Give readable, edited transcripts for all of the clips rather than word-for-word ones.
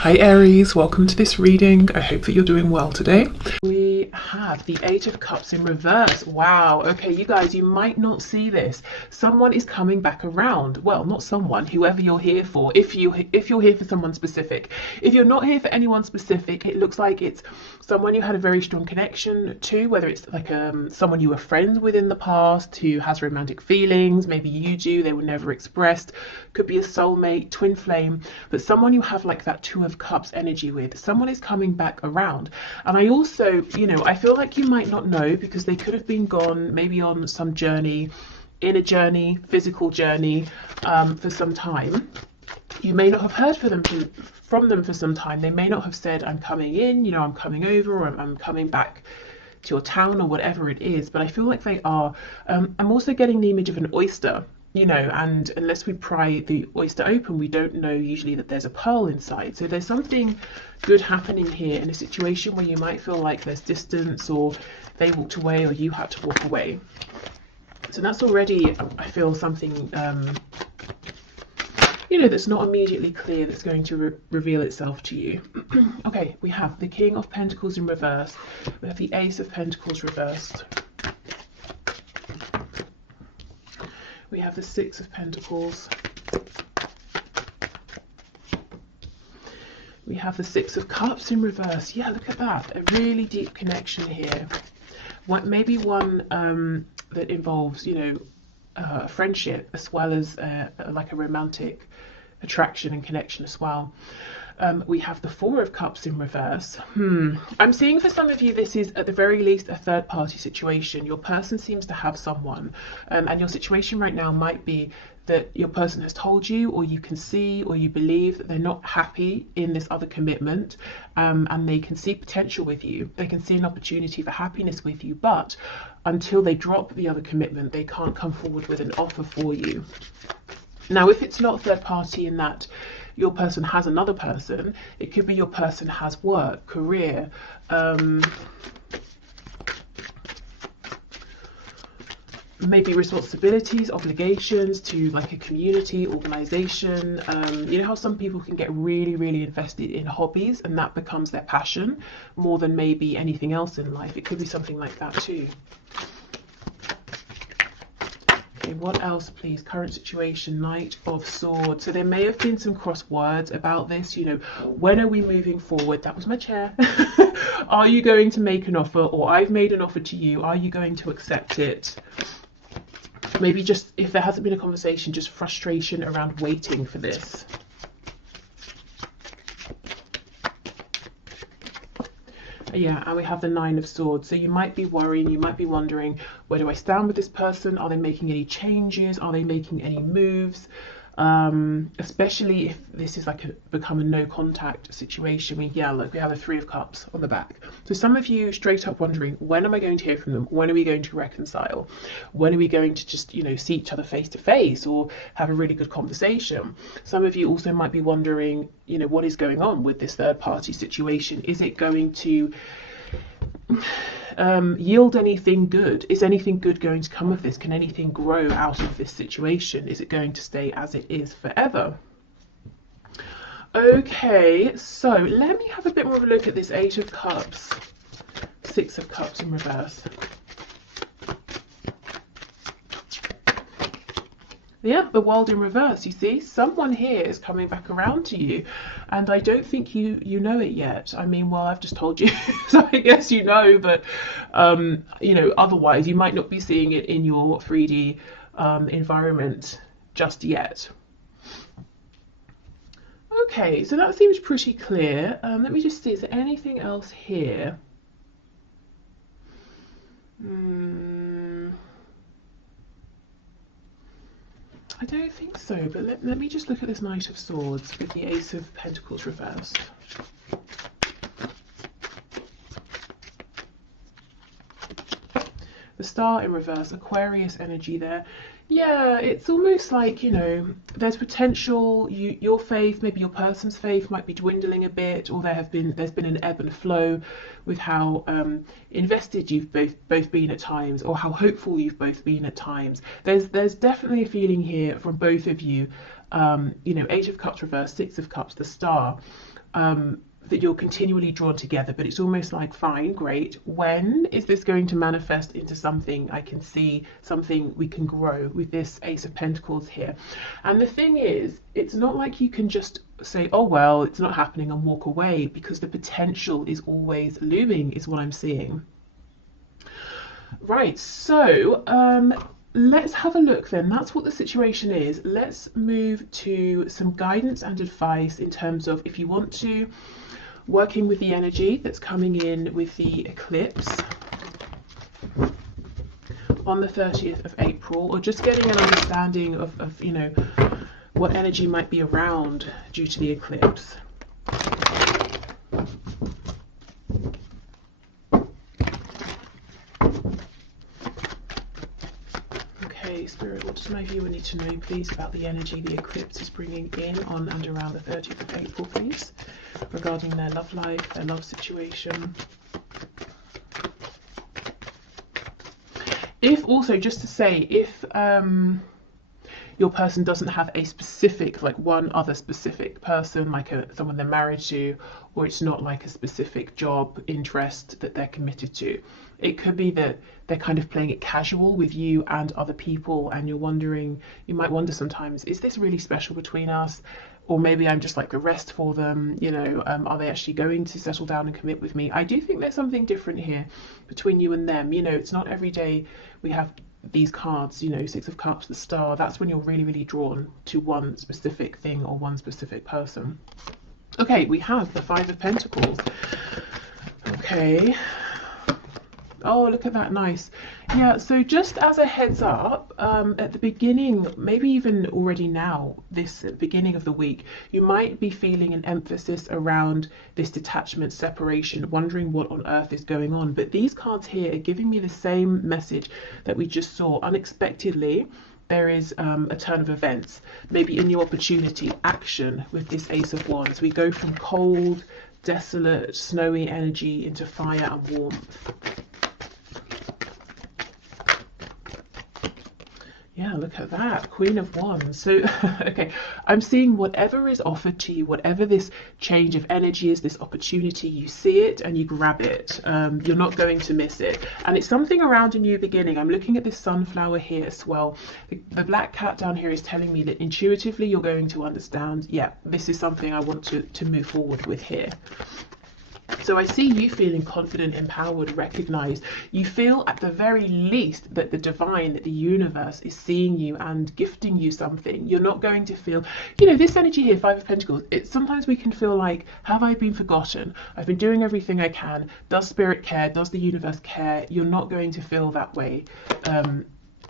Hi Aries, welcome to this reading. I hope that you're doing well today. We have the Eight of Cups in reverse. Wow, okay, you guys, you might not see this. Someone is coming back around. Well, not someone, whoever you're here for, if you're here for someone specific. If you're not here for anyone specific, it looks like it's someone you had a very strong connection to, whether it's like someone you were friends with in the past who has romantic feelings, maybe you do, they were never expressed, could be a soulmate, twin flame, but someone you have like that Two of Cups energy with. Someone is coming back around. And I also, I feel like you might not know because they could have been gone maybe on some journey, inner journey, physical journey, for some time. You may not have heard from them for some time. They may not have said, I'm coming in, I'm coming over, or I'm coming back to your town, or whatever it is. But I feel like they are. I'm also getting the image of an oyster, and unless we pry the oyster open, we don't know usually that there's a pearl inside. So there's something good happening here in a situation where you might feel like there's distance, or they walked away, or you had to walk away. So that's already, I feel, something that's not immediately clear that's going to reveal itself to you. Okay, we have the King of Pentacles in reverse. We have the Ace of Pentacles reversed. We have the Six of Pentacles. We have the Six of Cups in reverse. Yeah, look at that. A really deep connection here. Maybe one that involves, friendship as well as like a romantic attraction and connection as well. We have the Four of Cups in reverse. I'm seeing for some of you this is at the very least a third party situation. Your person seems to have someone, and your situation right now might be that your person has told you, or you can see, or you believe that they're not happy in this other commitment, and they can see potential with you. They can see an opportunity for happiness with you, but until they drop the other commitment, they can't come forward with an offer for you. Now, if it's not third party in that your person has another person, it could be your person has work, career, maybe responsibilities, obligations to like a community, organization. You know how some people can get really, really invested in hobbies and that becomes their passion more than maybe anything else in life. It could be something like that too. Okay, what else, please? Current situation, Knight of Swords. So there may have been some cross words about this, when are we moving forward? That was my chair. Are you going to make an offer, or I've made an offer to you? Are you going to accept it? Maybe just, if there hasn't been a conversation, just frustration around waiting for this. Yeah, and we have the Nine of Swords. So you might be worrying, you might be wondering, where do I stand with this person? Are they making any changes? Are they making any moves? Especially if this is like become a no contact situation. We have a Three of Cups on the back. So some of you straight up wondering, when am I going to hear from them? When are we going to reconcile? When are we going to just, see each other face to face or have a really good conversation? Some of you also might be wondering, what is going on with this third party situation? Is it going to yield anything good? Is anything good going to come of this? Can anything grow out of this situation? Is it going to stay as it is forever? Okay, so let me have a bit more of a look at this Eight of Cups, Six of Cups in reverse. Yeah, the World in reverse. You see, someone here is coming back around to you, and I don't think you know it yet. I mean, well, I've just told you, so I guess you know, but otherwise you might not be seeing it in your 3D environment just yet. Okay, so that seems pretty clear. Let me just see, is there anything else here? I don't think so, but let me just look at this Knight of Swords with the Ace of Pentacles reversed. The Star in reverse, Aquarius energy there. Yeah, it's almost like, there's potential, your faith, maybe your person's faith might be dwindling a bit, or there's been an ebb and flow with how invested you've both been at times, or how hopeful you've both been at times. There's definitely a feeling here from both of you you know, Eight of Cups reversed, Six of Cups, the Star, that you're continually drawn together, but it's almost like, fine, great, when is this going to manifest into something I can see, something we can grow with this Ace of Pentacles here? And the thing is, it's not like you can just say, oh well, it's not happening, and walk away, because the potential is always looming, is what I'm seeing. Right, so let's have a look then. That's what the situation is. Let's move to some guidance and advice in terms of, if you want to, working with the energy that's coming in with the eclipse on the 30th of April, or just getting an understanding of you know, what energy might be around due to the eclipse. Okay, Spirit, what does my viewer need to know, please, about the energy the eclipse is bringing in on and around the 30th of April, please, regarding their love life, their love situation? If also, just to say, if your person doesn't have a specific, like one other specific person, like someone they're married to, or it's not like a specific job interest that they're committed to, it could be that they're kind of playing it casual with you and other people, and you're wondering, you might wonder sometimes, is this really special between us? Or maybe I'm just like the rest for them, you know, are they actually going to settle down and commit with me? I do think there's something different here between you and them. You know, it's not every day we have these cards, you know, Six of Cups, the Star. That's when you're really, really drawn to one specific thing or one specific person. Okay, we have the Five of Pentacles. Okay. Oh, look at that, nice. Yeah, so just as a heads up, at the beginning, maybe even already now, this beginning of the week, you might be feeling an emphasis around this detachment, separation, wondering what on earth is going on. But these cards here are giving me the same message that we just saw. Unexpectedly, there is a turn of events, maybe a new opportunity, action with this Ace of Wands. We go from cold, desolate, snowy energy into fire and warmth. Yeah, look at that, Queen of Wands. So, okay, I'm seeing whatever is offered to you, whatever this change of energy is, this opportunity, you see it and you grab it. You're not going to miss it. And it's something around a new beginning. I'm looking at this sunflower here as well. The black cat down here is telling me that intuitively you're going to understand, yeah, this is something I want to move forward with here. So I see you feeling confident, empowered, recognized. You feel at the very least that the divine, that the universe is seeing you and gifting you something. You're not going to feel, you know, this energy here, Five of Pentacles, sometimes we can feel like, have I been forgotten? I've been doing everything I can. Does Spirit care? Does the universe care? You're not going to feel that way.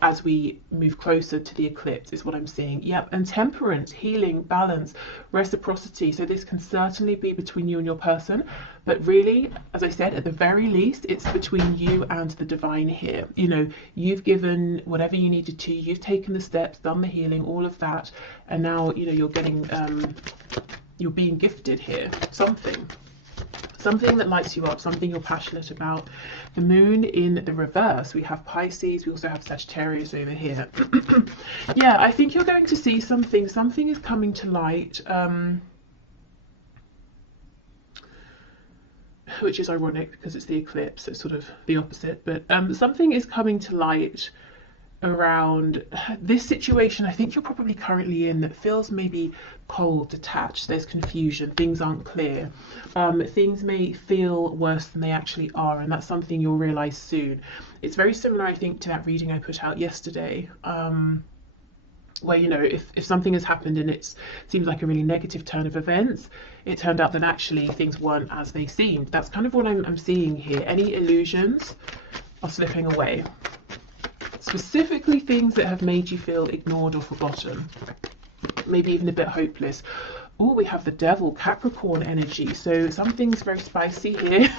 As we move closer to the eclipse is what I'm seeing. Yep, and temperance, healing, balance, reciprocity. So this can certainly be between you and your person, but really, as I said, at the very least, it's between you and the divine here. You know, you've given whatever you needed to, you've taken the steps, done the healing, all of that, and now, you know, you're getting, you're being gifted here, something that lights you up, something you're passionate about. The moon in the reverse, we have Pisces, we also have Sagittarius over here. Yeah, I think you're going to see something is coming to light, which is ironic because it's the eclipse, it's sort of the opposite, but something is coming to light around this situation I think you're probably currently in that feels maybe cold, detached, there's confusion, things aren't clear, things may feel worse than they actually are, and that's something you'll realize soon. It's very similar, I think, to that reading I put out yesterday, where, you know, if something has happened and it seems like a really negative turn of events, it turned out that actually things weren't as they seemed. That's kind of what I'm seeing here. Any illusions are slipping away. Specifically things that have made you feel ignored or forgotten, maybe even a bit hopeless. Oh, we have the Devil, Capricorn energy. So something's very spicy here.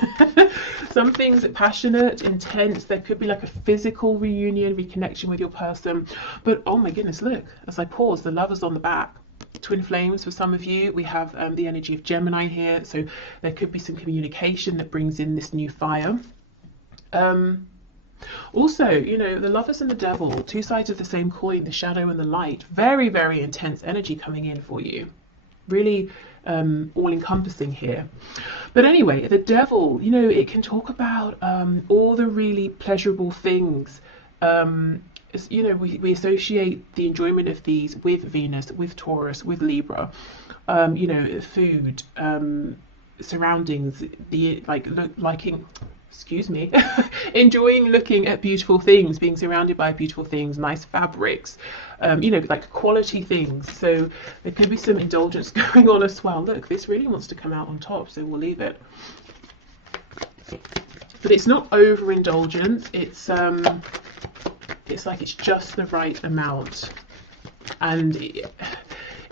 Something's passionate, intense. There could be like a physical reunion, reconnection with your person. But oh my goodness, look, as I pause, the Lover's on the back. Twin flames for some of you. We have the energy of Gemini here. So there could be some communication that brings in this new fire. Also, you know, the Lovers and the Devil, two sides of the same coin, the shadow and the light. Very, very intense energy coming in for you. Really all-encompassing here. But anyway, the Devil, you know, it can talk about all the really pleasurable things. You know, we associate the enjoyment of these with Venus, with Taurus, with Libra. You know, food, surroundings, the liking, excuse me, enjoying looking at beautiful things, being surrounded by beautiful things, nice fabrics, you know, like quality things. So there could be some indulgence going on as well. Look, this really wants to come out on top, so we'll leave it. But it's not overindulgence. It's like it's just the right amount, and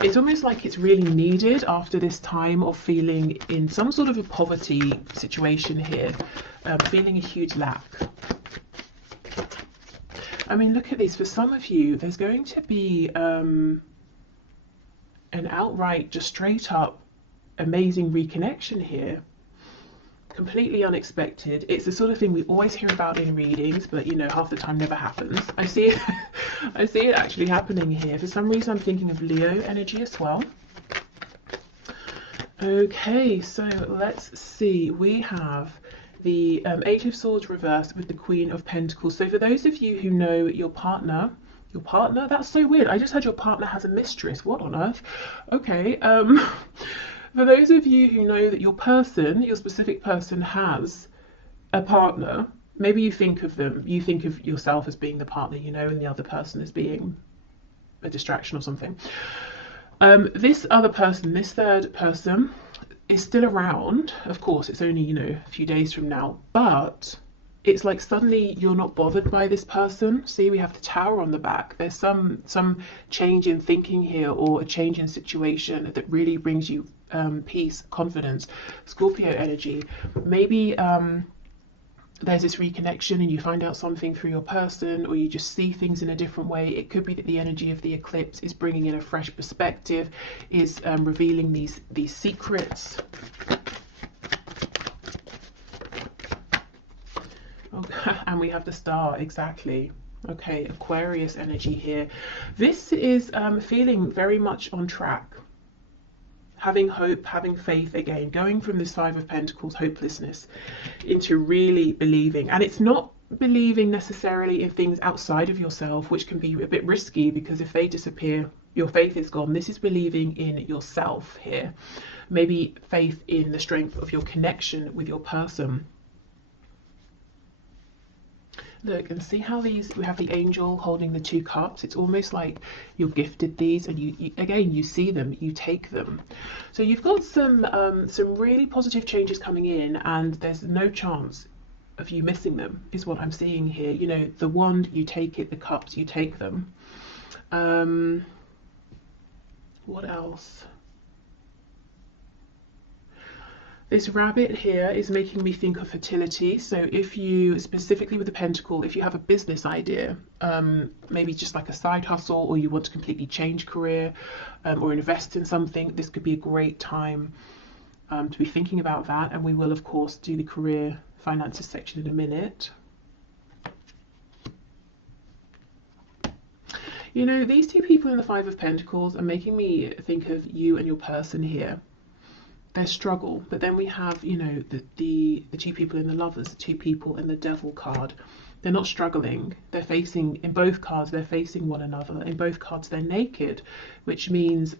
it's almost like it's really needed after this time of feeling in some sort of a poverty situation here, feeling a huge lack. I mean, look at this. For some of you, there's going to be an outright, just straight up amazing reconnection here. Completely unexpected. It's the sort of thing we always hear about in readings, but you know, half the time never happens. I see it I see it actually happening here. For some reason I'm thinking of Leo energy as well. Okay, so let's see. We have the Eight of Swords reversed with the Queen of Pentacles. So for those of you who know your partner, that's so weird. I just heard your partner has a mistress. What on earth? Okay. For those of you who know that your person, your specific person, has a partner, maybe you think of yourself as being the partner, you know, and the other person as being a distraction or something. This other person, this third person, is still around. Of course, it's only, you know, a few days from now, but it's like suddenly you're not bothered by this person. See, we have the Tower on the back. There's some change in thinking here, or a change in situation that really brings you peace, confidence. Scorpio energy. Maybe there's this reconnection and you find out something through your person, or you just see things in a different way. It could be that the energy of the eclipse is bringing in a fresh perspective, is revealing these secrets. Okay. And we have the Star, exactly. Okay, Aquarius energy here. This is feeling very much on track. Having hope, having faith again, going from this Five of Pentacles, hopelessness, into really believing. And it's not believing necessarily in things outside of yourself, which can be a bit risky, because if they disappear, your faith is gone. This is believing in yourself here. Maybe faith in the strength of your connection with your person. Look and see how these, we have the angel holding the two cups. It's almost like you're gifted these, and you again, you see them, you take them. So you've got some really positive changes coming in, and there's no chance of you missing them, is what I'm seeing here. You know, the wand, you take it, the cups, you take them. What else? This rabbit here is making me think of fertility. So if you, specifically with the pentacle, if you have a business idea, maybe just like a side hustle, or you want to completely change career, or invest in something, this could be a great time to be thinking about that. And we will, of course, do the career finances section in a minute. You know, these two people in the Five of Pentacles are making me think of you and your person here. Their struggle, but then we have, you know, the two people in the Lovers, the two people in the Devil card. They're not struggling. They're facing, in both cards, they're facing one another. In both cards, they're naked, which means,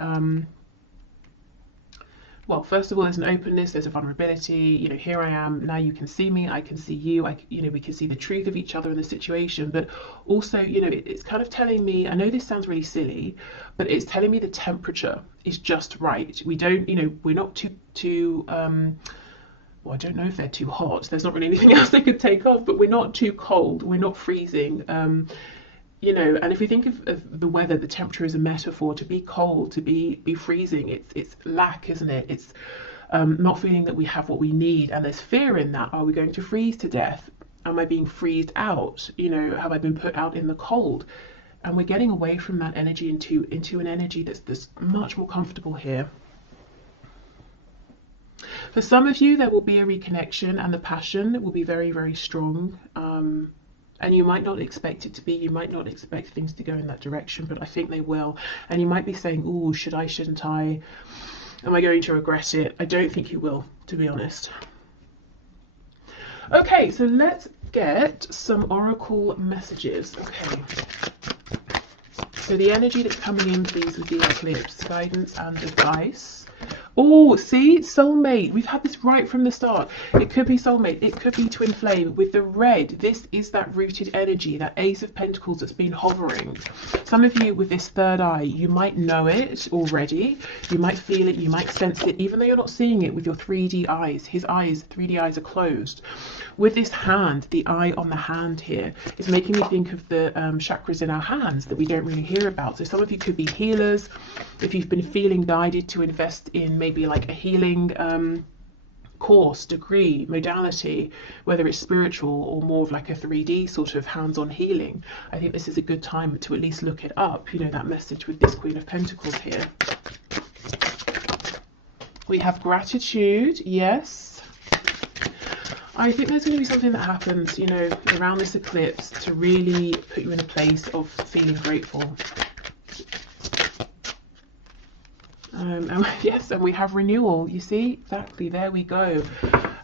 well, first of all, there's an openness, there's a vulnerability. You know, here I am, now you can see me, I can see you, you know, we can see the truth of each other in the situation. But also, you know, it's kind of telling me, I know this sounds really silly, but it's telling me the temperature is just right. We don't, you know, we're not too well, I don't know if they're too hot. There's not really anything else they could take off, but we're not too cold, we're not freezing. You know, and if we think of the weather, the temperature is a metaphor. To be cold, to be freezing, it's lack, isn't it? It's not feeling that we have what we need, and there's fear in that. Are we going to freeze to death? Am I being freezed out? You know, have I been put out in the cold? And we're getting away from that energy into an energy that's much more comfortable here. For some of you, there will be a reconnection, and the passion will be very, very strong. And you might not expect it to be, you might not expect things to go in that direction, but I think they will. And you might be saying, oh, should I, shouldn't I? Am I going to regret it? I don't think you will, to be honest. Okay, so let's get some oracle messages. Okay. So the energy that's coming in, please, with the eclipse, guidance and advice. Oh, see, soulmate. We've had this right from the start. It could be soulmate. It could be twin flame. With the red, this is that rooted energy, that Ace of Pentacles that's been hovering. Some of you with this third eye, you might know it already. You might feel it. You might sense it, even though you're not seeing it with your 3D eyes. His eyes, 3D eyes, are closed. With this hand, the eye on the hand here is making me think of the chakras in our hands that we don't really hear about. So some of you could be healers. If you've been feeling guided to invest in maybe like a healing course, degree, modality, whether it's spiritual or more of like a 3D sort of hands-on healing, I think this is a good time to at least look it up. You know, that message with this Queen of Pentacles here. We have gratitude, yes. I think there's going to be something that happens, you know, around this eclipse to really put you in a place of feeling grateful. And yes, and we have renewal, you see, exactly, there we go.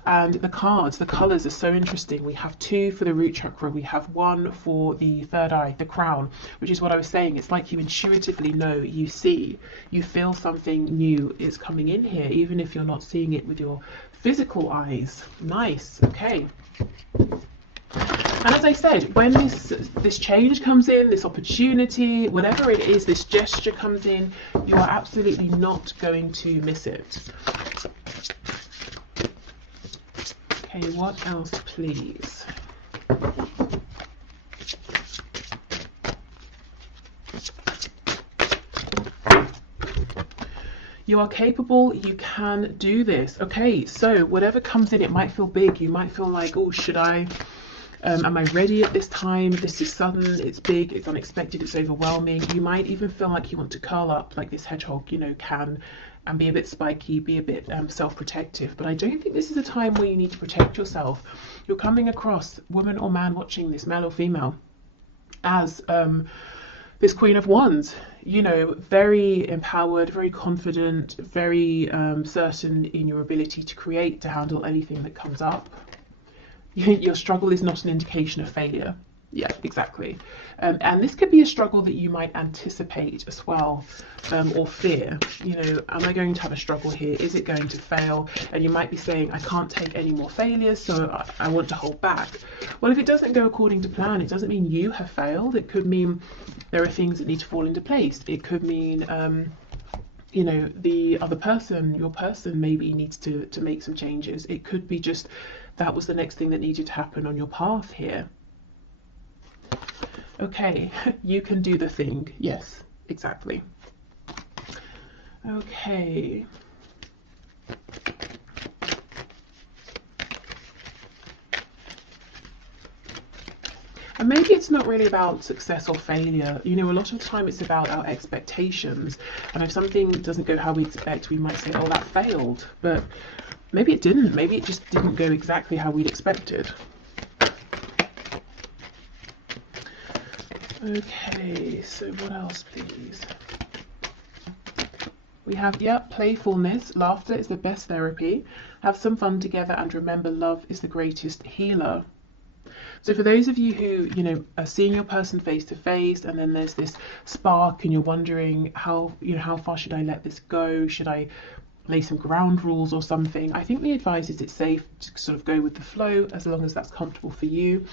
And the cards, the colours are so interesting. We have 2 for the root chakra, we have 1 for the third eye, the crown, which is what I was saying. It's like you intuitively know, you see, you feel something new is coming in here, even if you're not seeing it with your physical eyes. Nice, okay. And as I said, when this change comes in, this opportunity, whatever it is, this gesture comes in, you are absolutely not going to miss it. Okay, what else, please? You are capable, you can do this. Okay, so whatever comes in, it might feel big. You might feel like, oh, should I? Am I ready at this time? This is sudden, it's big, it's unexpected, it's overwhelming. You might even feel like you want to curl up like this hedgehog, you know, can, and be a bit spiky, be a bit self-protective. But I don't think this is a time where you need to protect yourself. You're coming across, woman or man watching this, male or female, as this Queen of Wands, you know, very empowered, very confident, very certain in your ability to create, to handle anything that comes up. Your struggle is not an indication of failure. Yeah, exactly. And this could be a struggle that you might anticipate as well, or fear. You know, am I going to have a struggle here? Is it going to fail? And you might be saying, I can't take any more failures, so I want to hold back. Well, if it doesn't go according to plan, it doesn't mean you have failed. It could mean there are things that need to fall into place. It could mean you know, the other person, your person, maybe needs to make some changes. It could be just that was the next thing that needed to happen on your path here. Okay, you can do the thing. Yes, exactly. Okay. And maybe it's not really about success or failure. You know, a lot of the time it's about our expectations. And if something doesn't go how we expect, we might say, oh, that failed. But maybe it didn't. Maybe it just didn't go exactly how we'd expected. Okay, so what else, please? We have, yeah, playfulness. Laughter is the best therapy. Have some fun together and remember love is the greatest healer. So for those of you who, you know, are seeing your person face to face, and then there's this spark and you're wondering how, you know, how far should I let this go? Should I lay some ground rules or something? I think the advice is it's safe to sort of go with the flow as long as that's comfortable for you.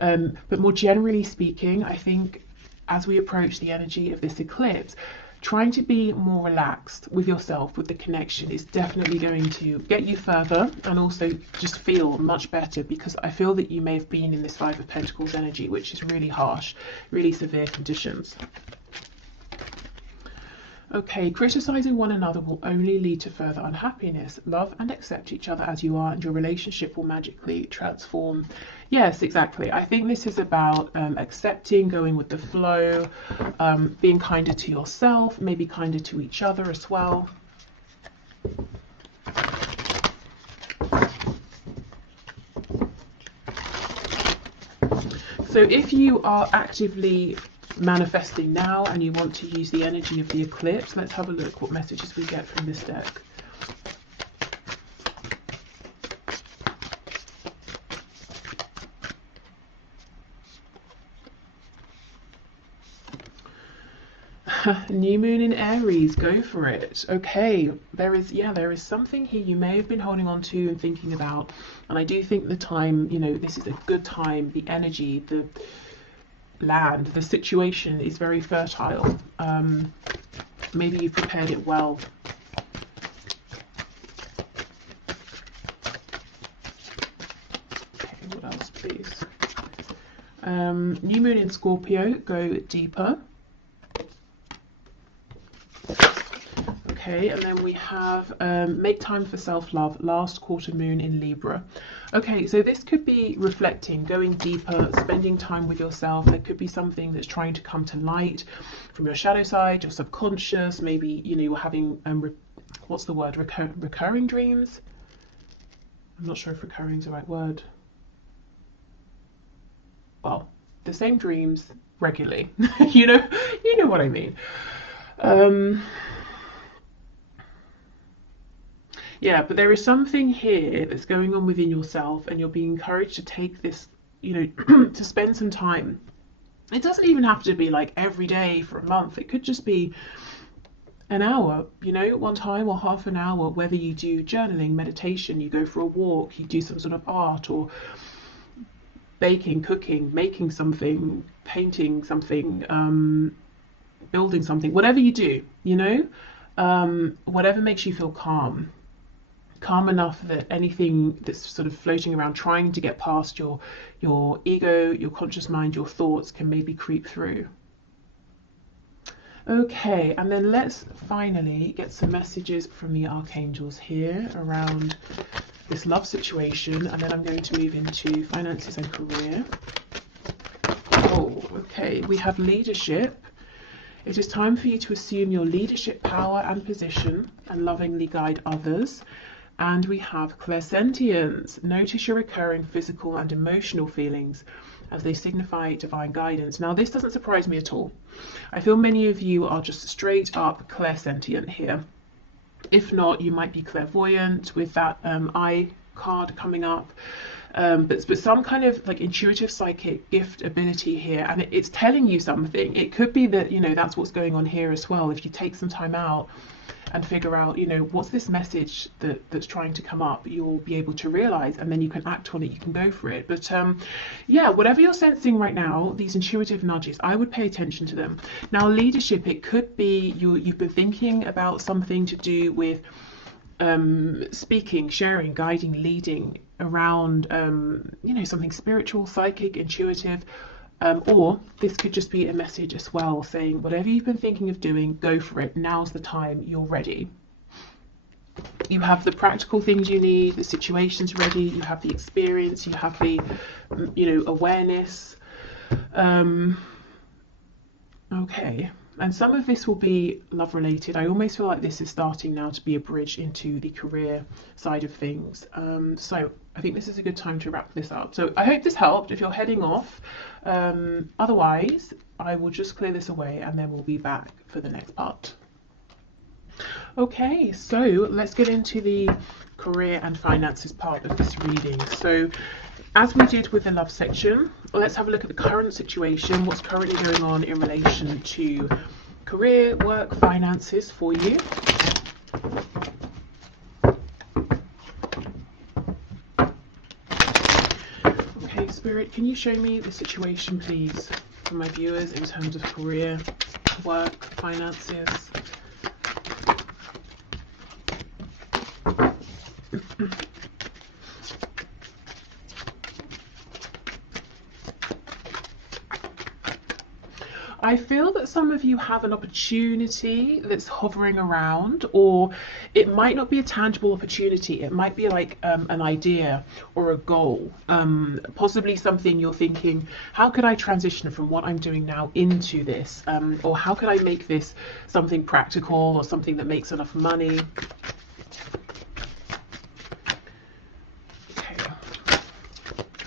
But more generally speaking, I think as we approach the energy of this eclipse, trying to be more relaxed with yourself, with the connection, is definitely going to get you further and also just feel much better, because I feel that you may have been in this Five of Pentacles energy, which is really harsh, really severe conditions. Okay, criticizing one another will only lead to further unhappiness. Love and accept each other as you are, and your relationship will magically transform. Yes, exactly. I think this is about accepting, going with the flow, being kinder to yourself, maybe kinder to each other as well. So So if you are actively manifesting now and you want to use the energy of the eclipse, let's have a look what messages we get from this deck. New moon in Aries, go for it. Okay, there is something here you may have been holding on to and thinking about, and I do think the time, this is a good time. The energy, the land, the situation is very fertile. Maybe you've prepared it well. Okay, what else, please? New moon in Scorpio, go deeper. Okay, and then we have make time for self-love, last quarter moon in Libra. Okay, so this could be reflecting, going deeper, spending time with yourself. There could be something that's trying to come to light from your shadow side, your subconscious. Maybe, you're having, what's the word, recurring dreams? I'm not sure if recurring is the right word. Well, the same dreams regularly. you know what I mean. Yeah, but there is something here that's going on within yourself, and you're being encouraged to take this, to spend some time. It doesn't even have to be like every day for a month. It could just be an hour, one time, or half an hour, whether you do journaling, meditation, you go for a walk, you do some sort of art, or baking, cooking, making something, painting something, building something, whatever you do, whatever makes you feel calm enough that anything that's sort of floating around trying to get past your ego, your conscious mind, your thoughts can maybe creep through. Okay, and then let's finally get some messages from the archangels here around this love situation, and then I'm going to move into finances and career. Oh, okay, we have leadership. It is time for you to assume your leadership power and position and lovingly guide others. And we have clairsentience. Notice your recurring physical and emotional feelings as they signify divine guidance. Now, this doesn't surprise me at all. I feel many of you are just straight up clairsentient here. If not, you might be clairvoyant with that eye card coming up. But some kind of like intuitive psychic gift ability here, and it's telling you something. It could be that, that's what's going on here as well. If you take some time out and figure out, what's this message that's trying to come up, you'll be able to realize, and then you can act on it, you can go for it. But yeah, whatever you're sensing right now, these intuitive nudges, I would pay attention to them. Now, leadership, it could be you've been thinking about something to do with speaking, sharing, guiding, leading around, something spiritual, psychic, intuitive. Or this could just be a message as well, saying whatever you've been thinking of doing, go for it. Now's the time, you're ready. You have the practical things you need, the situation's ready, you have the experience, you have the, awareness. Okay. And some of this will be love related. I almost feel like this is starting now to be a bridge into the career side of things. So I think this is a good time to wrap this up. So I hope this helped if you're heading off. Otherwise, I will just clear this away and then we'll be back for the next part. Okay, so let's get into the career and finances part of this reading. So as we did with the love section, let's have a look at the current situation, what's currently going on in relation to career, work, finances for you. Okay, Spirit, can you show me the situation, please, for my viewers in terms of career, work, finances? I feel that some of you have an opportunity that's hovering around, or it might not be a tangible opportunity. It might be like an idea or a goal, possibly something you're thinking, how could I transition from what I'm doing now into this? Or how could I make this something practical or something that makes enough money?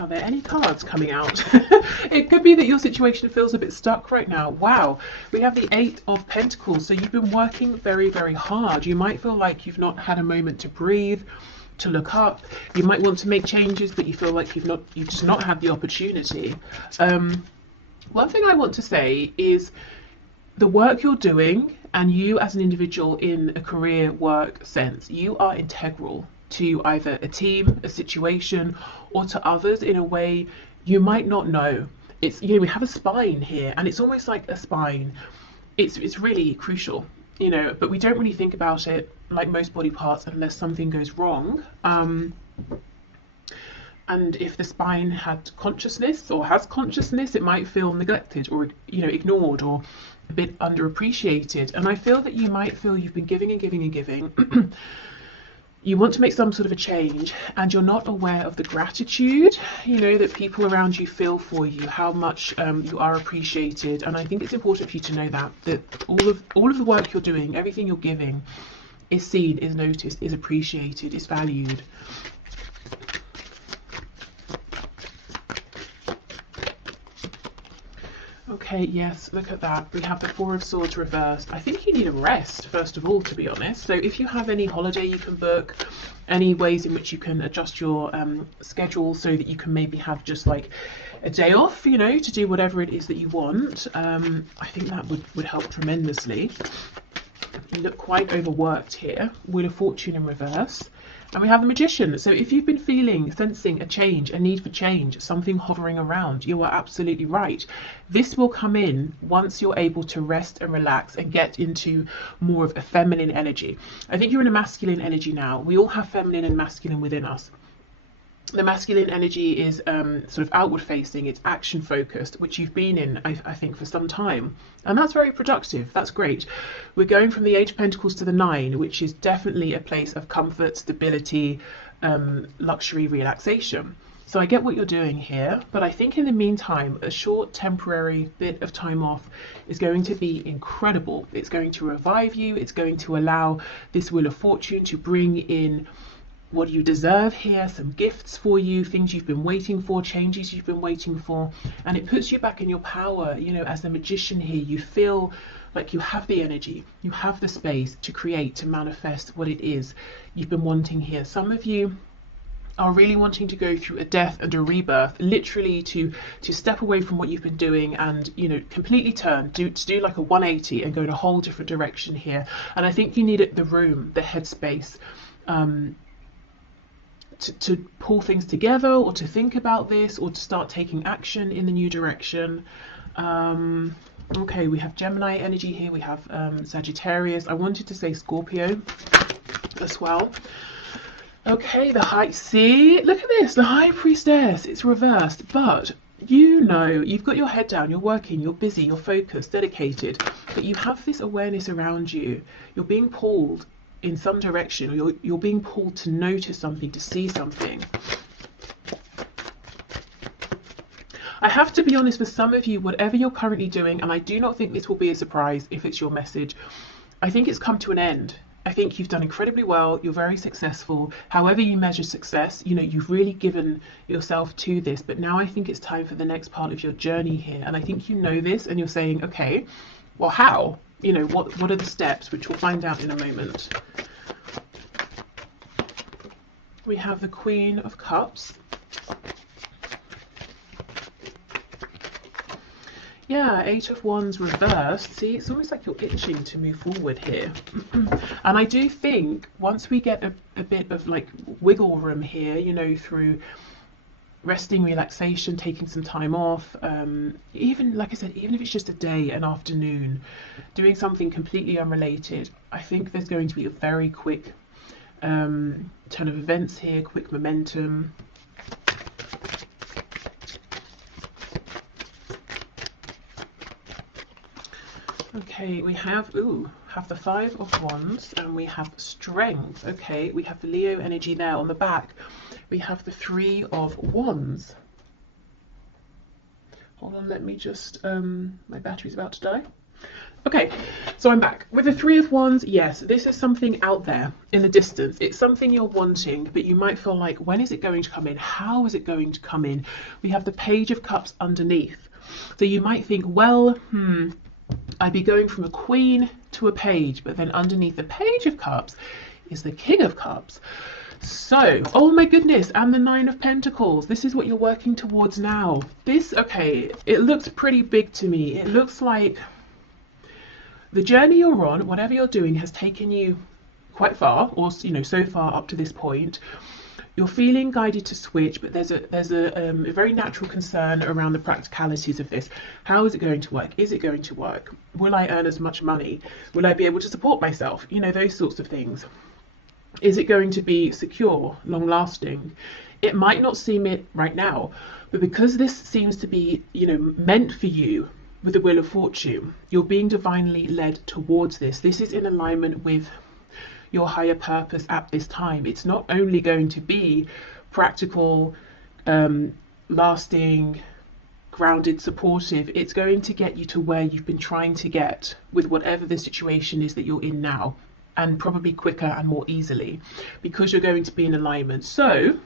Are there any cards coming out? It could be that your situation feels a bit stuck right now. Wow, we have the 8 of Pentacles. So you've been working very, very hard. You might feel like you've not had a moment to breathe, to look up. You might want to make changes, but you feel like you've just not had the opportunity. One thing I want to say is the work you're doing, and you as an individual in a career work sense, you are integral to either a team, a situation, or to others in a way you might not know. It's, you know, we have a spine here, and it's almost like a spine. It's really crucial, you know, but we don't really think about it like most body parts unless something goes wrong. And if the spine had consciousness or has consciousness, it might feel neglected or, you know, ignored or a bit underappreciated. And I feel that you might feel you've been giving and giving and giving. You want to make some sort of a change, and you're not aware of the gratitude, you know, that people around you feel for you, how much you are appreciated. And I think it's important for you to know that all of the work you're doing, everything you're giving, is seen, is noticed, is appreciated, is valued. Okay, yes, look at that. We have the 4 of Swords reversed. I think you need a rest, first of all, to be honest. So if you have any holiday you can book, any ways in which you can adjust your schedule so that you can maybe have just like a day off, you know, to do whatever it is that you want, I think that would help tremendously. You look quite overworked here. Wheel of Fortune in reverse. And we have the Magician. So if you've been sensing a change, a need for change, something hovering around, you are absolutely right. This will come in once you're able to rest and relax and get into more of a feminine energy. I think you're in a masculine energy now. We all have feminine and masculine within us. The masculine energy is sort of outward facing, it's action focused, which you've been in, I think, for some time. And that's very productive, that's great. We're going from the 8 of Pentacles to the 9, which is definitely a place of comfort, stability, luxury, relaxation. So I get what you're doing here, but I think in the meantime, a short temporary bit of time off is going to be incredible. It's going to revive you, it's going to allow this Wheel of Fortune to bring in what you deserve here, some gifts for you, things you've been waiting for, changes you've been waiting for, and it puts you back in your power. You know, as the Magician here, you feel like you have the energy, you have the space to create, to manifest what it is you've been wanting here. Some of you are really wanting to go through a death and a rebirth, literally to step away from what you've been doing and, you know, completely turn, to do like a 180 and go in a whole different direction here. And I think you need the room, the headspace, to pull things together, or to think about this, or to start taking action in the new direction. Okay, we have Gemini energy here, we have Sagittarius. I wanted to say Scorpio as well. Okay, see, look at this, the High Priestess, it's reversed, but you know, you've got your head down, you're working, you're busy, you're focused, dedicated, but you have this awareness around you. You're being pulled in some direction, or you're being pulled to notice something, to see something. I have to be honest, with some of you, whatever you're currently doing, and I do not think this will be a surprise if it's your message, I think it's come to an end. I think you've done incredibly well, you're very successful. However you measure success, you know, you've really given yourself to this, but now I think it's time for the next part of your journey here. And I think you know this, and you're saying, okay, well, how? You know, what are the steps, which we'll find out in a moment. We have the Queen of Cups. Yeah, 8 of Wands reversed. See, it's almost like you're itching to move forward here. And I do think once we get a bit of like wiggle room here, you know, through resting, relaxation, taking some time off, even, like I said, even if it's just a day, an afternoon, doing something completely unrelated, I think there's going to be a very quick turn of events here, quick momentum. Okay, we have the 5 of Wands, and we have Strength. Okay, we have the Leo energy there on the back. We have the 3 of Wands. Hold on, let me just, my battery's about to die. Okay, so I'm back. With the Three of Wands, yes, this is something out there in the distance. It's something you're wanting, but you might feel like, when is it going to come in? How is it going to come in? We have the Page of Cups underneath. So you might think, well, I'd be going from a queen to a page, but then underneath the Page of Cups is the King of Cups. So, oh my goodness, and the Nine of Pentacles. This is what you're working towards now. This, okay, it looks pretty big to me. It looks like the journey you're on, whatever you're doing, has taken you quite far, or so far up to this point. You're feeling guided to switch, but there's a very natural concern around the practicalities of this. How is it going to work? Is it going to work? Will I earn as much money? Will I be able to support myself? Those sorts of things. Is it going to be secure, long lasting? It might not seem it right now, but because this seems to be, meant for you with the Wheel of Fortune, you're being divinely led towards this. This is in alignment with your higher purpose at this time. It's not only going to be practical, lasting, grounded, supportive. It's going to get you to where you've been trying to get with whatever the situation is that you're in now, and probably quicker and more easily, because you're going to be in alignment. So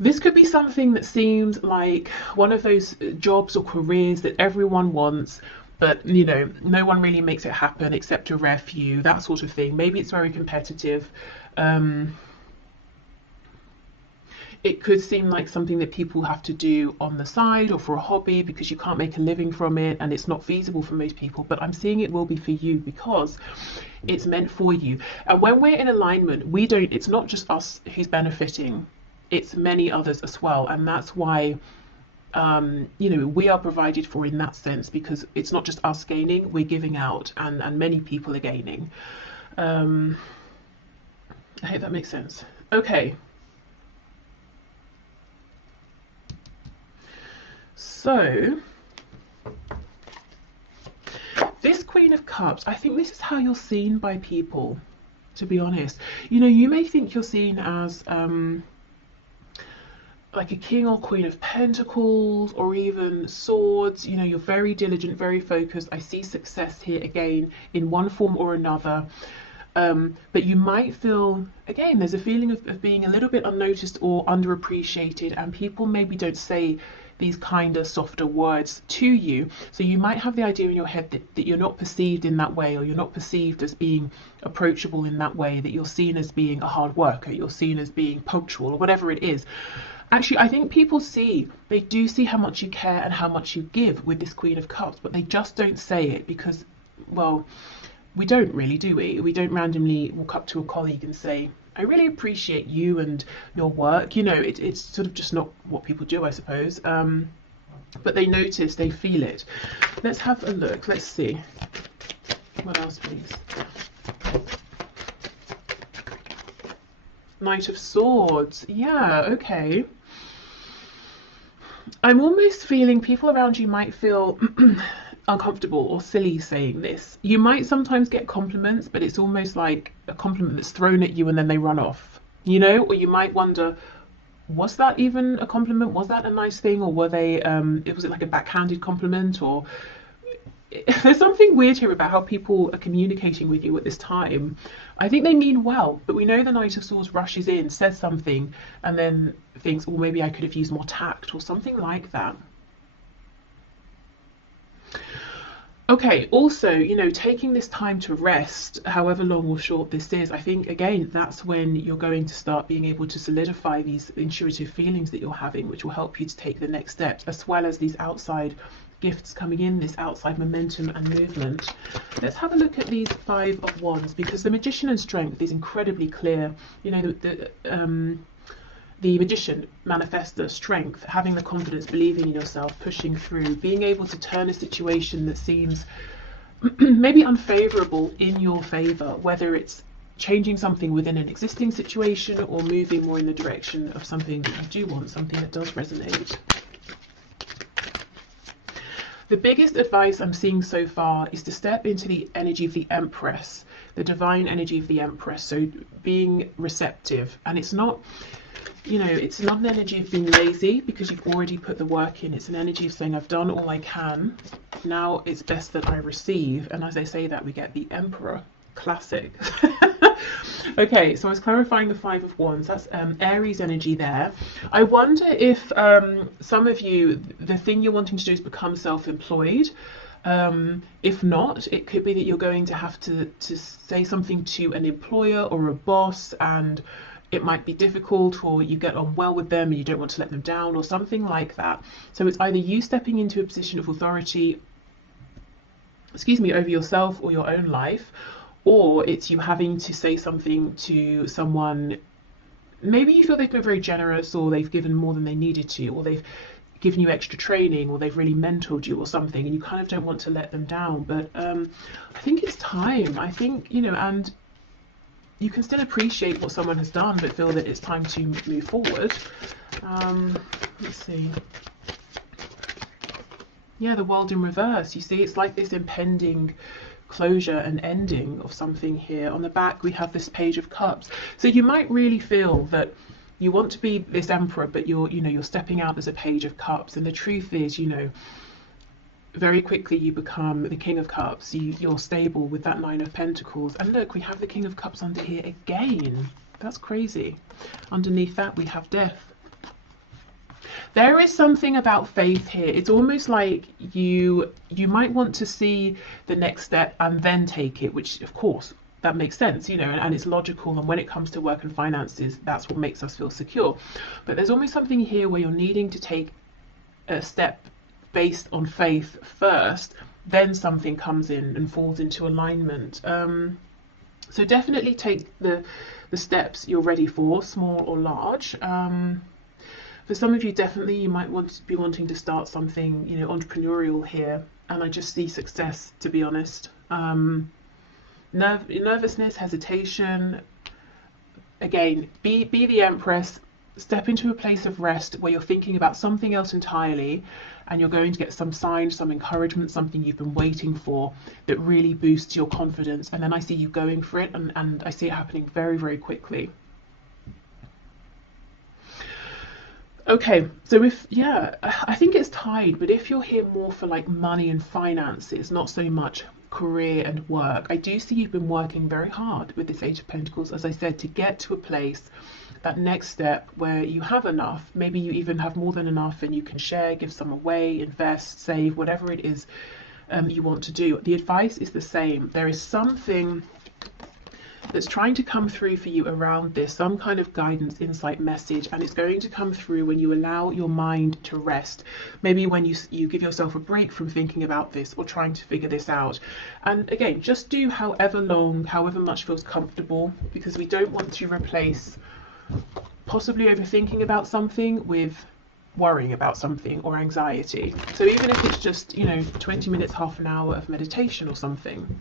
this could be something that seems like one of those jobs or careers that everyone wants, but no one really makes it happen except a rare few, that sort of thing. Maybe it's very competitive. It could seem like something that people have to do on the side or for a hobby, because you can't make a living from it and it's not feasible for most people. But I'm seeing it will be for you because it's meant for you. And when we're in alignment, it's not just us who's benefiting, it's many others as well. And that's why we are provided for in that sense, because it's not just us gaining, we're giving out, and many people are gaining. I hope that makes sense. Okay. So this Queen of Cups, I think this is how you're seen by people, to be honest. You may think you're seen as like a King or Queen of Pentacles, or even Swords. You're very diligent, very focused. I see success here again in one form or another. But you might feel, again, there's a feeling of being a little bit unnoticed or underappreciated, and people maybe don't say these kinder, softer words to you. So you might have the idea in your head that you're not perceived in that way, or you're not perceived as being approachable in that way, that you're seen as being a hard worker, you're seen as being punctual, or whatever it is. Actually, I think people they do see how much you care and how much you give with this Queen of Cups, but they just don't say it because, well, we don't really, do we? We don't randomly walk up to a colleague and say, I really appreciate you and your work. It's sort of just not what people do, I suppose. But they notice, they feel it. Let's have a look. Let's see. What else, please? Knight of Swords. Yeah, okay. I'm almost feeling people around you might feel uncomfortable or silly saying this. You might sometimes get compliments, but it's almost like a compliment that's thrown at you and then they run off, or you might wonder, was that even a compliment? Was that a nice thing? Or was it like a backhanded compliment? Or there's something weird here about how people are communicating with you at this time. I think they mean well, but we know the Knight of Swords rushes in, says something, and then thinks, oh, maybe I could have used more tact or something like that. Okay, also, taking this time to rest, however long or short this is, I think, again, that's when you're going to start being able to solidify these intuitive feelings that you're having, which will help you to take the next steps, as well as these outside gifts coming in, this outside momentum and movement. Let's have a look at these Five of Wands, because the Magician and Strength is incredibly clear. The Magician, manifestor, strength, having the confidence, believing in yourself, pushing through, being able to turn a situation that seems maybe unfavorable in your favor, whether it's changing something within an existing situation or moving more in the direction of something that you do want, something that does resonate. The biggest advice I'm seeing so far is to step into the energy of the Empress, the divine energy of the Empress. So being receptive, and it's not, you know, it's not an energy of being lazy because you've already put the work in. It's an energy of saying, I've done all I can. Now it's best that I receive. And as I say that, we get the Emperor. Classic. Okay, so I was clarifying the Five of Wands. That's Aries energy there. I wonder if some of you, the thing you're wanting to do is become self-employed. If not, it could be that you're going to have to say something to an employer or a boss, and it might be difficult, or you get on well with them and you don't want to let them down, or something like that. So it's either you stepping into a position of authority, over yourself or your own life, or it's you having to say something to someone. Maybe you feel they've been very generous, or they've given more than they needed to, or they've given you extra training, or they've really mentored you or something, and you kind of don't want to let them down. But I think it's time. I think, you know, and you can still appreciate what someone has done, but feel that it's time to move forward. Let's see. Yeah, the World in reverse. You see, it's like this impending closure and ending of something here. On the back, we have this Page of Cups. So you might really feel that you want to be this Emperor, but you're stepping out as a Page of Cups. And the truth is, you know, very quickly you become the King of Cups. You're stable with that Nine of Pentacles. And look, we have the King of Cups under here again. That's crazy. Underneath that, we have Death. There is something about faith here. It's almost like you might want to see the next step and then take it, which of course that makes sense, you know, and it's logical. And when it comes to work and finances, that's what makes us feel secure. But there's almost something here where you're needing to take a step based on faith first, then something comes in and falls into alignment. So definitely take the steps you're ready for, small or large. For some of you, definitely you might be wanting to start something, you know, entrepreneurial here. And I just see success, to be honest. Nervousness, hesitation. Again, be the Empress. Step into a place of rest where you're thinking about something else entirely, and you're going to get some signs, some encouragement, something you've been waiting for that really boosts your confidence. And then I see you going for it, and I see it happening very, very quickly. Okay, so I think it's tied, but if you're here more for like money and finances, not so much career and work, I do see you've been working very hard with this Eight of Pentacles, as I said, to get to a place, that next step where you have enough. Maybe you even have more than enough and you can share, give some away, invest, save, whatever it is you want to do. The advice is the same. There is something that's trying to come through for you around this, some kind of guidance, insight, message, and it's going to come through when you allow your mind to rest. Maybe when you give yourself a break from thinking about this or trying to figure this out. And again, just do however long, however much feels comfortable, because we don't want to replace possibly overthinking about something with worrying about something or anxiety. So even if it's just, you know, 20 minutes, half an hour of meditation or something.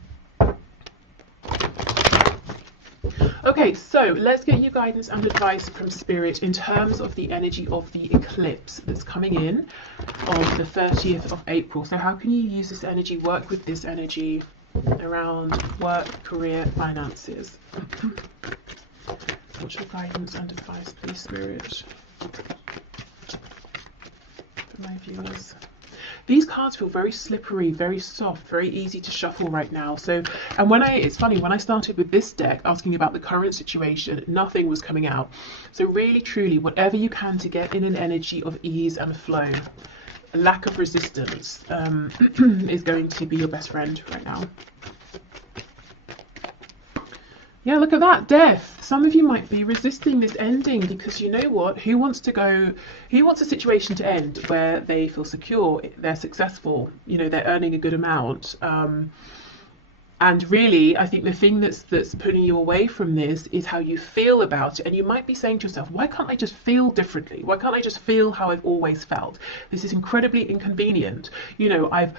Okay, so let's get you guidance and advice from Spirit in terms of the energy of the eclipse that's coming in on the 30th of April. So how can you use this energy, work with this energy around work, career, finances? What's your guidance and advice, please, Spirit, for my viewers? These cards feel very slippery, very soft, very easy to shuffle right now. So, and it's funny, when I started with this deck asking about the current situation, nothing was coming out. So really, truly, whatever you can to get in an energy of ease and flow, a lack of resistance is going to be your best friend right now. Yeah, look at that, Death. Some of you might be resisting this ending because, you know what, who wants a situation to end where they feel secure, they're successful, you know, they're earning a good amount. And really, I think the thing that's pulling you away from this is how you feel about it. And you might be saying to yourself, why can't I just feel differently? Why can't I just feel how I've always felt? This is incredibly inconvenient. You know,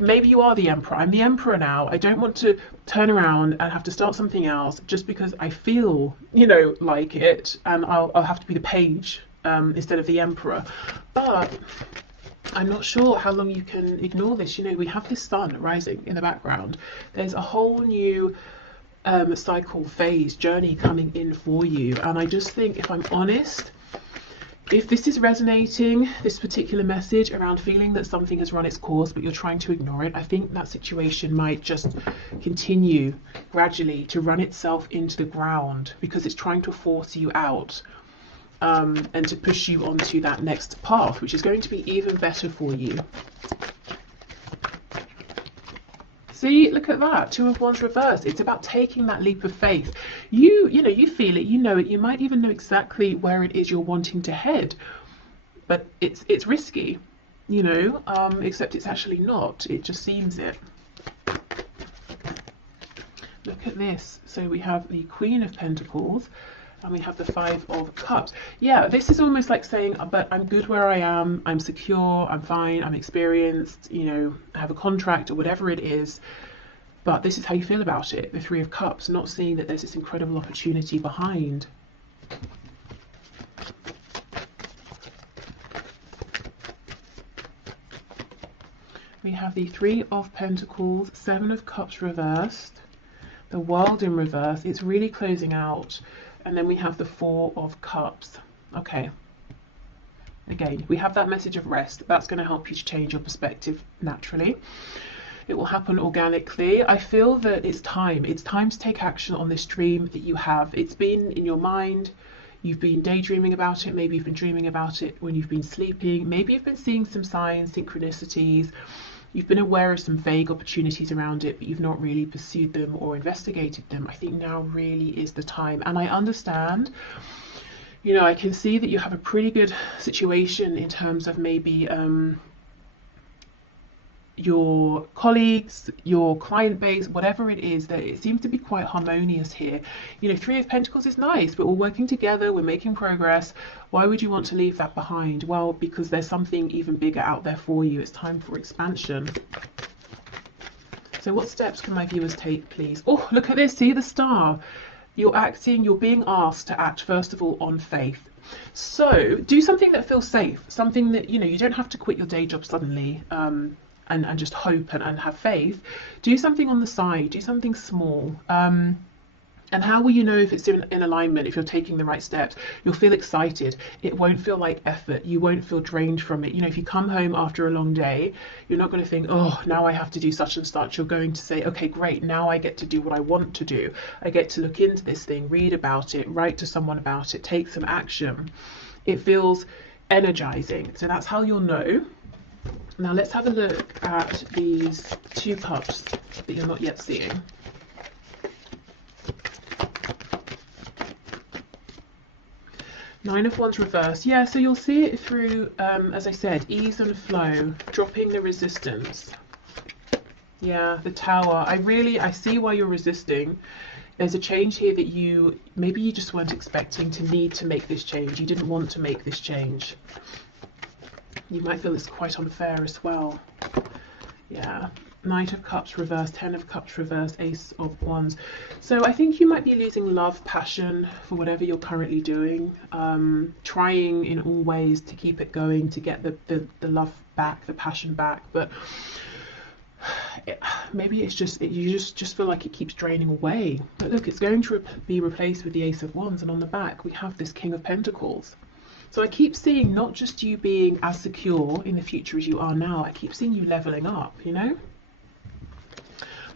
maybe you are the Emperor. I'm the Emperor now. I don't want to turn around and have to start something else just because I feel, you know, like it, and I'll have to be the page instead of the Emperor. But I'm not sure how long you can ignore this. You know, we have this sun rising in the background. There's a whole new cycle, phase, journey coming in for you. And I just think, if I'm honest, if this is resonating, this particular message around feeling that something has run its course but you're trying to ignore it, I think that situation might just continue gradually to run itself into the ground, because it's trying to force you out, and to push you onto that next path, which is going to be even better for you. See, look at that, Two of Wands reversed. It's about taking that leap of faith. You know, you feel it, you know it, you might even know exactly where it is you're wanting to head, but it's risky, you know, except it's actually not. It just seems it. Look at this. So we have the Queen of Pentacles, and we have the Five of Cups. Yeah, this is almost like saying, but I'm good where I am, I'm secure, I'm fine, I'm experienced, you know, I have a contract or whatever it is, but this is how you feel about it. The Three of Cups, not seeing that there's this incredible opportunity behind. We have the Three of Pentacles, Seven of Cups reversed, the World in reverse. It's really closing out. And then we have the Four of Cups. Okay. Again, we have that message of rest. That's going to help you to change your perspective naturally. It will happen organically. I feel that it's time. It's time to take action on this dream that you have. It's been in your mind. You've been daydreaming about it. Maybe you've been dreaming about it when you've been sleeping. Maybe you've been seeing some signs, synchronicities. You've been aware of some vague opportunities around it, but you've not really pursued them or investigated them. I think now really is the time. And I understand, you know, I can see that you have a pretty good situation in terms of maybe your colleagues, your client base, whatever it is, that it seems to be quite harmonious here. You know, Three of Pentacles is nice, but we're working together, we're making progress. Why would you want to leave that behind? Well, because there's something even bigger out there for you. It's time for expansion. So what steps can my viewers take, please? Oh, look at this, see the star. You're being asked to act, first of all, on faith. So do something that feels safe, something that, you know, you don't have to quit your day job suddenly, and just hope and have faith. Do something on the side, do something small. And how will you know if it's in alignment, if you're taking the right steps? You'll feel excited. It won't feel like effort. You won't feel drained from it. You know, if you come home after a long day, you're not going to think, oh, now I have to do such and such. You're going to say, okay, great, now I get to do what I want to do. I get to look into this thing, read about it, write to someone about it, take some action. It feels energizing. So that's how you'll know. Now let's have a look at these two cups that you're not yet seeing. Nine of Wands reversed. Yeah, so you'll see it through, as I said, ease and flow, dropping the resistance. Yeah, the Tower. I see why you're resisting. There's a change here that maybe you just weren't expecting to need to make this change. You didn't want to make this change. You might feel it's quite unfair as well. Yeah. Knight of Cups reversed, Ten of Cups reversed, Ace of Wands. So I think you might be losing love, passion for whatever you're currently doing. Trying in all ways to keep it going, to get the love back, the passion back. But maybe it's just, you just feel like it keeps draining away. But look, it's going to be replaced with the Ace of Wands. And on the back, we have this King of Pentacles. So I keep seeing not just you being as secure in the future as you are now, I keep seeing you leveling up, you know?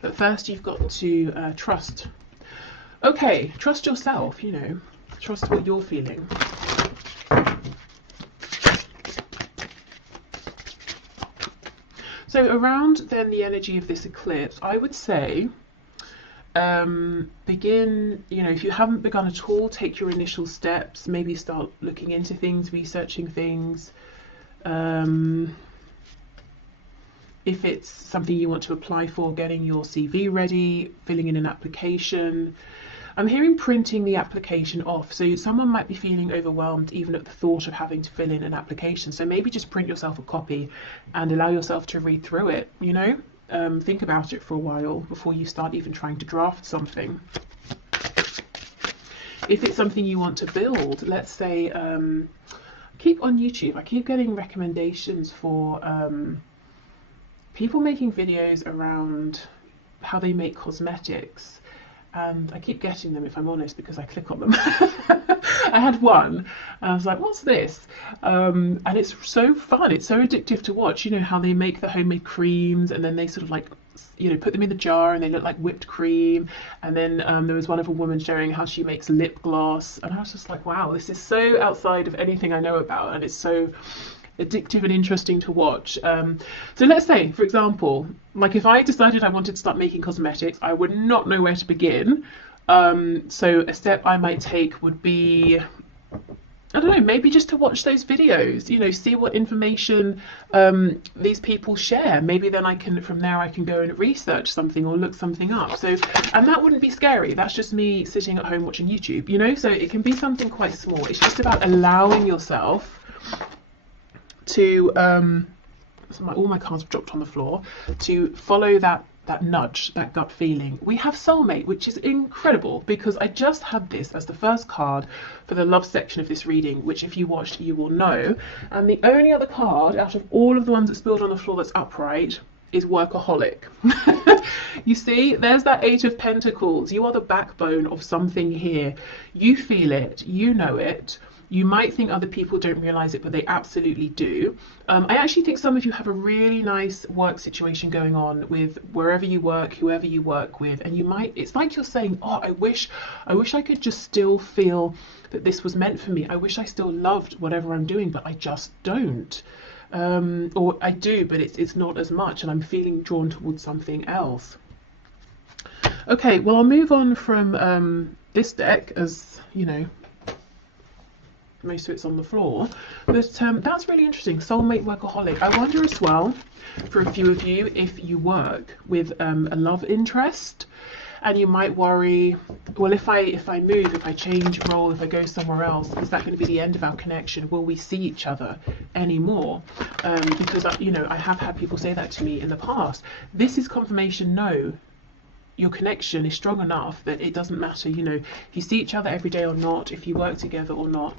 But first you've got to trust. Okay, trust yourself, you know, trust what you're feeling. So around then the energy of this eclipse, I would say, begin, you know, if you haven't begun at all, take your initial steps, maybe start looking into things, researching things. If it's something you want to apply for, getting your CV ready, filling in an application. I'm hearing printing the application off. So someone might be feeling overwhelmed even at the thought of having to fill in an application. So maybe just print yourself a copy and allow yourself to read through it, you know? Think about it for a while before you start even trying to draft something. If it's something you want to build, let's say, keep on YouTube. I keep getting recommendations for people making videos around how they make cosmetics and I keep getting them, if I'm honest, because I click on them. I had one and I was like, what's this? And it's so fun, it's so addictive to watch. You know how they make the homemade creams, and then they sort of like, you know, put them in the jar and they look like whipped cream. And then there was one of a woman showing how she makes lip gloss, and I was just like, wow, this is so outside of anything I know about, and it's so addictive and interesting to watch. So let's say, for example, like if I decided I wanted to start making cosmetics, I would not know where to begin. So a step I might take would be, I don't know, maybe just to watch those videos, you know, see what information these people share. Maybe then I can, from there I can go and research something or look something up. So, and that wouldn't be scary. That's just me sitting at home watching YouTube, you know, so it can be something quite small. It's just about allowing yourself to, all my cards have dropped on the floor, to follow that nudge, that gut feeling. We have soulmate, which is incredible, because I just had this as the first card for the love section of this reading, which if you watched you will know. And the only other card out of all of the ones that spilled on the floor that's upright is workaholic. You see, there's that Eight of Pentacles. You are the backbone of something here. You feel it, you know it. You might think other people don't realize it, but they absolutely do. I actually think some of you have a really nice work situation going on with wherever you work, whoever you work with, and you might, it's like you're saying, oh, I wish I could just still feel that this was meant for me. I wish I still loved whatever I'm doing, but I just don't. Or I do, but it's not as much, and I'm feeling drawn towards something else. Okay, well, I'll move on from this deck, as you know, most of it's on the floor, but that's really interesting. Soulmate, workaholic. I wonder as well, for a few of you, if you work with a love interest, and you might worry, well, if I move, if I change role, if I go somewhere else, is that going to be the end of our connection? Will we see each other anymore? Because you know, I have had people say that to me in the past. This is confirmation. No, your connection is strong enough that it doesn't matter, you know, if you see each other every day or not, if you work together or not.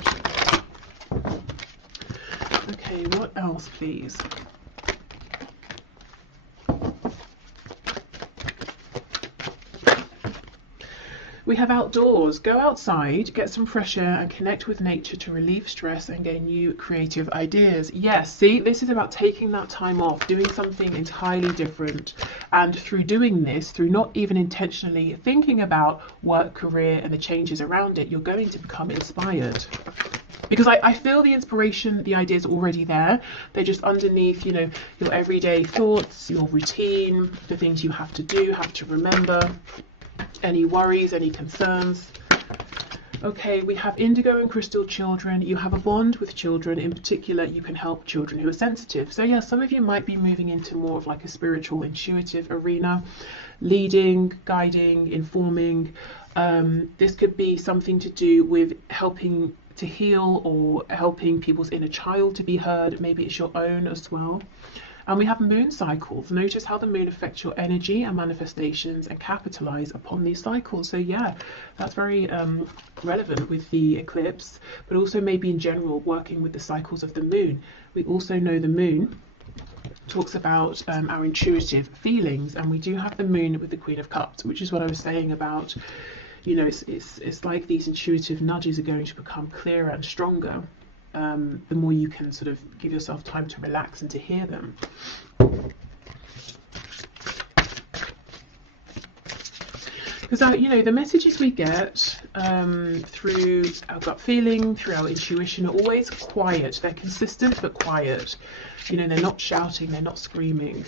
Okay, what else, please? We have outdoors. Go outside, get some fresh air and connect with nature to relieve stress and gain new creative ideas. Yes, see, this is about taking that time off, doing something entirely different. And through doing this, through not even intentionally thinking about work, career and the changes around it, you're going to become inspired. Because I feel the inspiration, the ideas are already there. They're just underneath, you know, your everyday thoughts, your routine, the things you have to do, have to remember. Any worries, any concerns. Okay, we have indigo and crystal children. You have a bond with children. In particular, you can help children who are sensitive. So yeah, some of you might be moving into more of like a spiritual, intuitive arena, leading, guiding, informing. This could be something to do with helping to heal or helping people's inner child to be heard. Maybe it's your own as well. And we have moon cycles. Notice how the moon affects your energy and manifestations and capitalize upon these cycles. So yeah, that's very relevant with the eclipse, but also maybe in general working with the cycles of the moon. We also know the moon talks about our intuitive feelings, and we do have the moon with the Queen of Cups, which is what I was saying about, you know, it's like these intuitive nudges are going to become clearer and stronger. The more you can sort of give yourself time to relax and to hear them. Because you know, the messages we get through our gut feeling, through our intuition, are always quiet. They're consistent but quiet. You know, they're not shouting, they're not screaming.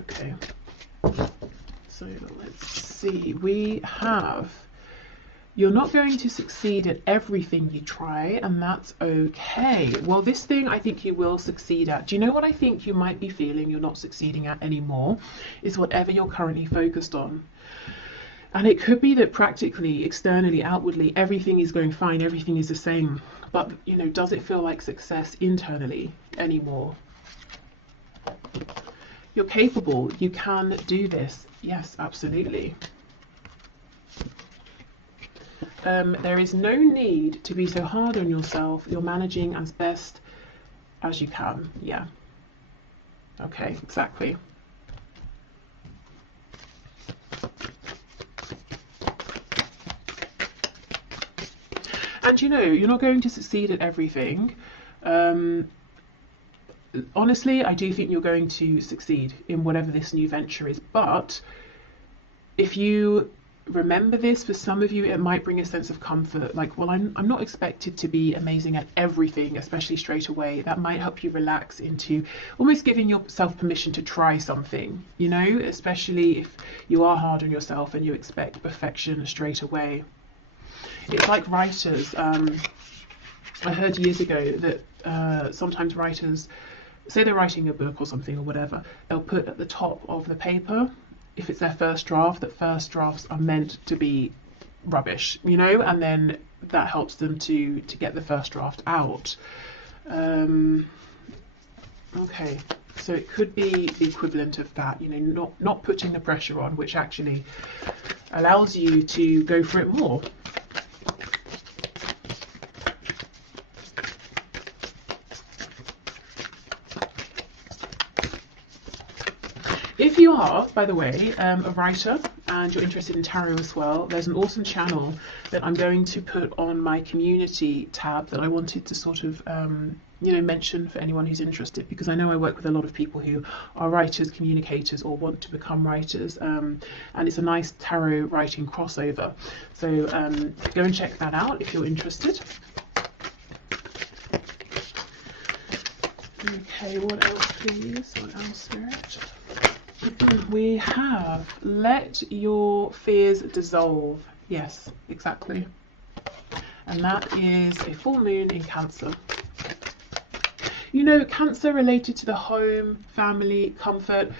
Okay, so let's see. We have, you're not going to succeed at everything you try, and that's okay. Well, this thing I think you will succeed at. Do you know what I think you might be feeling you're not succeeding at anymore? Is whatever you're currently focused on. And it could be that practically, externally, outwardly, everything is going fine, everything is the same. But, you know, does it feel like success internally anymore? You're capable. You can do this. Yes, absolutely. There is no need to be so hard on yourself. You're managing as best as you can. Yeah. Okay, exactly. And you know, you're not going to succeed at everything. Honestly, I do think you're going to succeed in whatever this new venture is. But if you remember this, for some of you, it might bring a sense of comfort. Like, well, I'm not expected to be amazing at everything, especially straight away. That might help you relax into almost giving yourself permission to try something, you know, especially if you are hard on yourself and you expect perfection straight away. It's like writers. I heard years ago that sometimes writers, say they're writing a book or something or whatever, they'll put at the top of the paper, if it's their first draft, that first drafts are meant to be rubbish, you know, and then that helps them to get the first draft out. Okay, so it could be the equivalent of that, you know, not putting the pressure on, which actually allows you to go for it more. If you are, by the way, a writer and you're interested in tarot as well, there's an awesome channel that I'm going to put on my community tab that I wanted to sort of, you know, mention for anyone who's interested, because I know I work with a lot of people who are writers, communicators, or want to become writers, and it's a nice tarot writing crossover. So go and check that out if you're interested. Okay, what else please? What else, Spirit? We have let your fears dissolve. Yes, exactly. And that is a full moon in Cancer. You know, Cancer related to the home, family, comfort.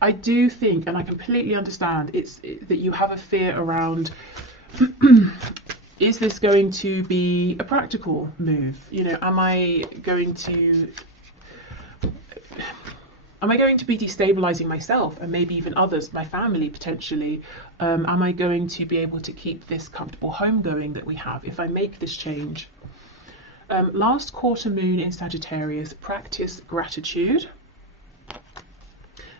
I do think, and I completely understand, that you have a fear around is this going to be a practical move? You know, am I going to be destabilizing myself and maybe even others, my family potentially? Am I going to be able to keep this comfortable home going that we have if I make this change? Last quarter moon in Sagittarius, practice gratitude.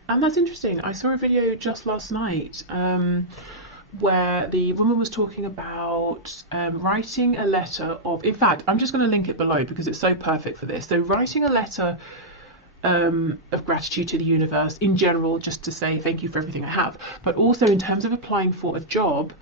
And that's interesting. I saw a video just last night where the woman was talking about writing a letter of, in fact, I'm just going to link it below because it's so perfect for this. So writing a letter of gratitude to the universe in general, just to say thank you for everything I have, but also in terms of applying for a job,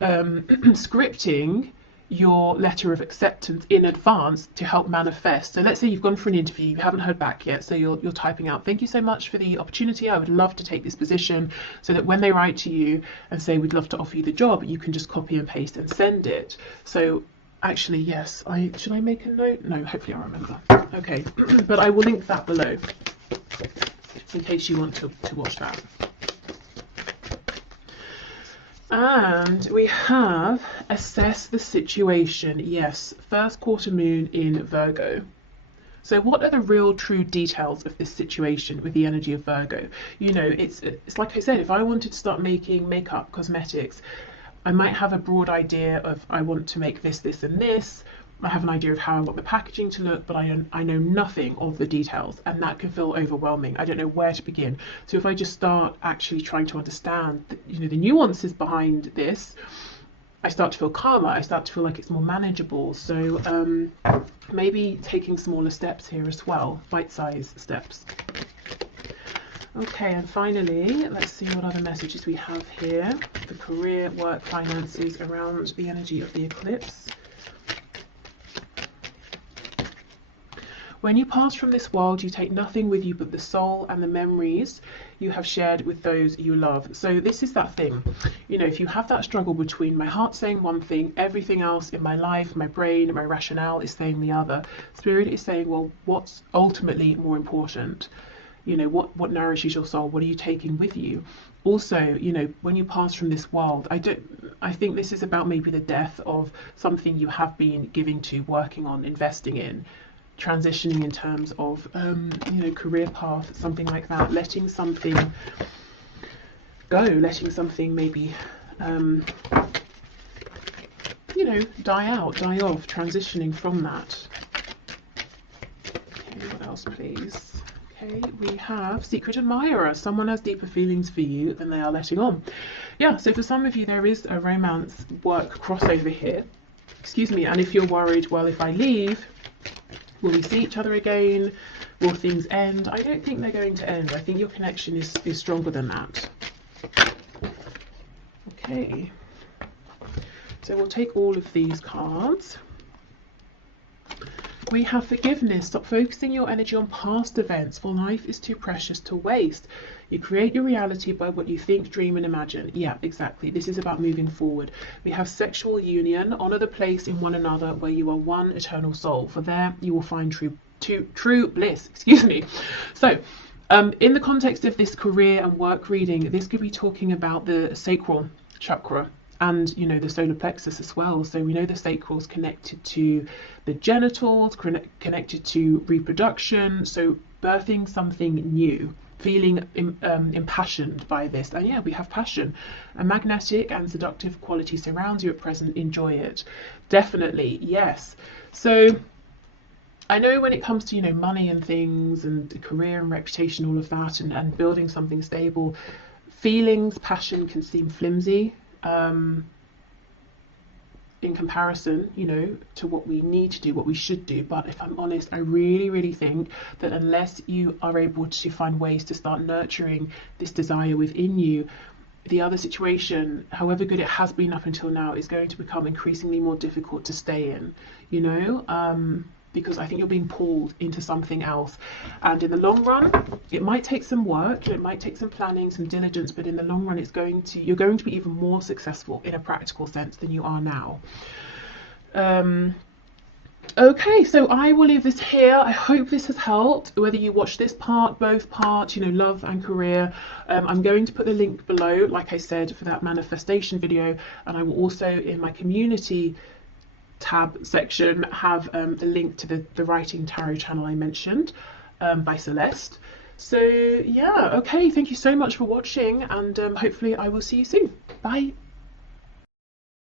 scripting your letter of acceptance in advance to help manifest. So let's say you've gone for an interview, you haven't heard back yet, so you're typing out, thank you so much for the opportunity, I would love to take this position, so that when they write to you and say we'd love to offer you the job, you can just copy and paste and send it. So actually, yes, should I make a note? No, hopefully I'll remember. Okay, but I will link that below in case you want to watch that. And we have assess the situation. Yes, first quarter moon in Virgo. So what are the real true details of this situation with the energy of Virgo? You know, it's like I said, if I wanted to start making makeup, cosmetics, I might have a broad idea of I want to make this, this and this. I have an idea of how I want the packaging to look, but I know nothing of the details, and that can feel overwhelming. I don't know where to begin. So if I just start actually trying to understand the nuances behind this, I start to feel calmer. I start to feel like it's more manageable. So maybe taking smaller steps here as well, bite-sized steps. Okay, and finally, let's see what other messages we have here. The career, work, finances around the energy of the eclipse. When you pass from this world, you take nothing with you but the soul and the memories you have shared with those you love. So this is that thing, you know, if you have that struggle between my heart saying one thing, everything else in my life, my brain, my rationale is saying the other. Spirit is saying, well, what's ultimately more important? You know, what nourishes your soul? What are you taking with you? Also, you know, when you pass from this world, I think this is about maybe the death of something you have been giving to, working on, investing in, transitioning in terms of you know, career path, something like that, letting something go, letting something maybe you know, die out, die off, transitioning from that. Okay, what else please? Okay, we have secret admirer. Someone has deeper feelings for you than they are letting on. Yeah, so for some of you there is a romance work crossover here. excuse me, and if you're worried, well, if I leave, will we see each other again? Will things end? I don't think they're going to end. I think your connection is stronger than that. Okay. So we'll take all of these cards. We have forgiveness. Stop focusing your energy on past events, for life is too precious to waste. You create your reality by what you think, dream, and imagine. Yeah, exactly. This is about moving forward. We have sexual union. Honor the place in one another where you are one eternal soul. For there you will find true bliss. Excuse me. So, in the context of this career and work reading, this could be talking about the sacral chakra. And, you know, the solar plexus as well. So we know the sacral is connected to the genitals, connected to reproduction. So birthing something new, feeling impassioned by this. And yeah, we have passion. A magnetic and seductive quality surrounds you at present. Enjoy it. Definitely, yes. So I know when it comes to, you know, money and things and career and reputation, all of that, and building something stable, feelings, passion can seem flimsy. In comparison, you know, to what we need to do, what we should do. But if I'm honest, I really think that unless you are able to find ways to start nurturing this desire within you, the other situation, however good it has been up until now, is going to become increasingly more difficult to stay in, you know, because I think you're being pulled into something else. And in the long run, it might take some work, it might take some planning, some diligence, but in the long run, you're going to be even more successful in a practical sense than you are now. Okay, so I will leave this here. I hope this has helped, whether you watch this part, both parts, you know, love and career. I'm going to put the link below, like I said, for that manifestation video, and I will also, in my community tab section, have the link to the writing tarot channel I mentioned by Celeste. So yeah, okay, thank you so much for watching, and hopefully I will see you soon. Bye.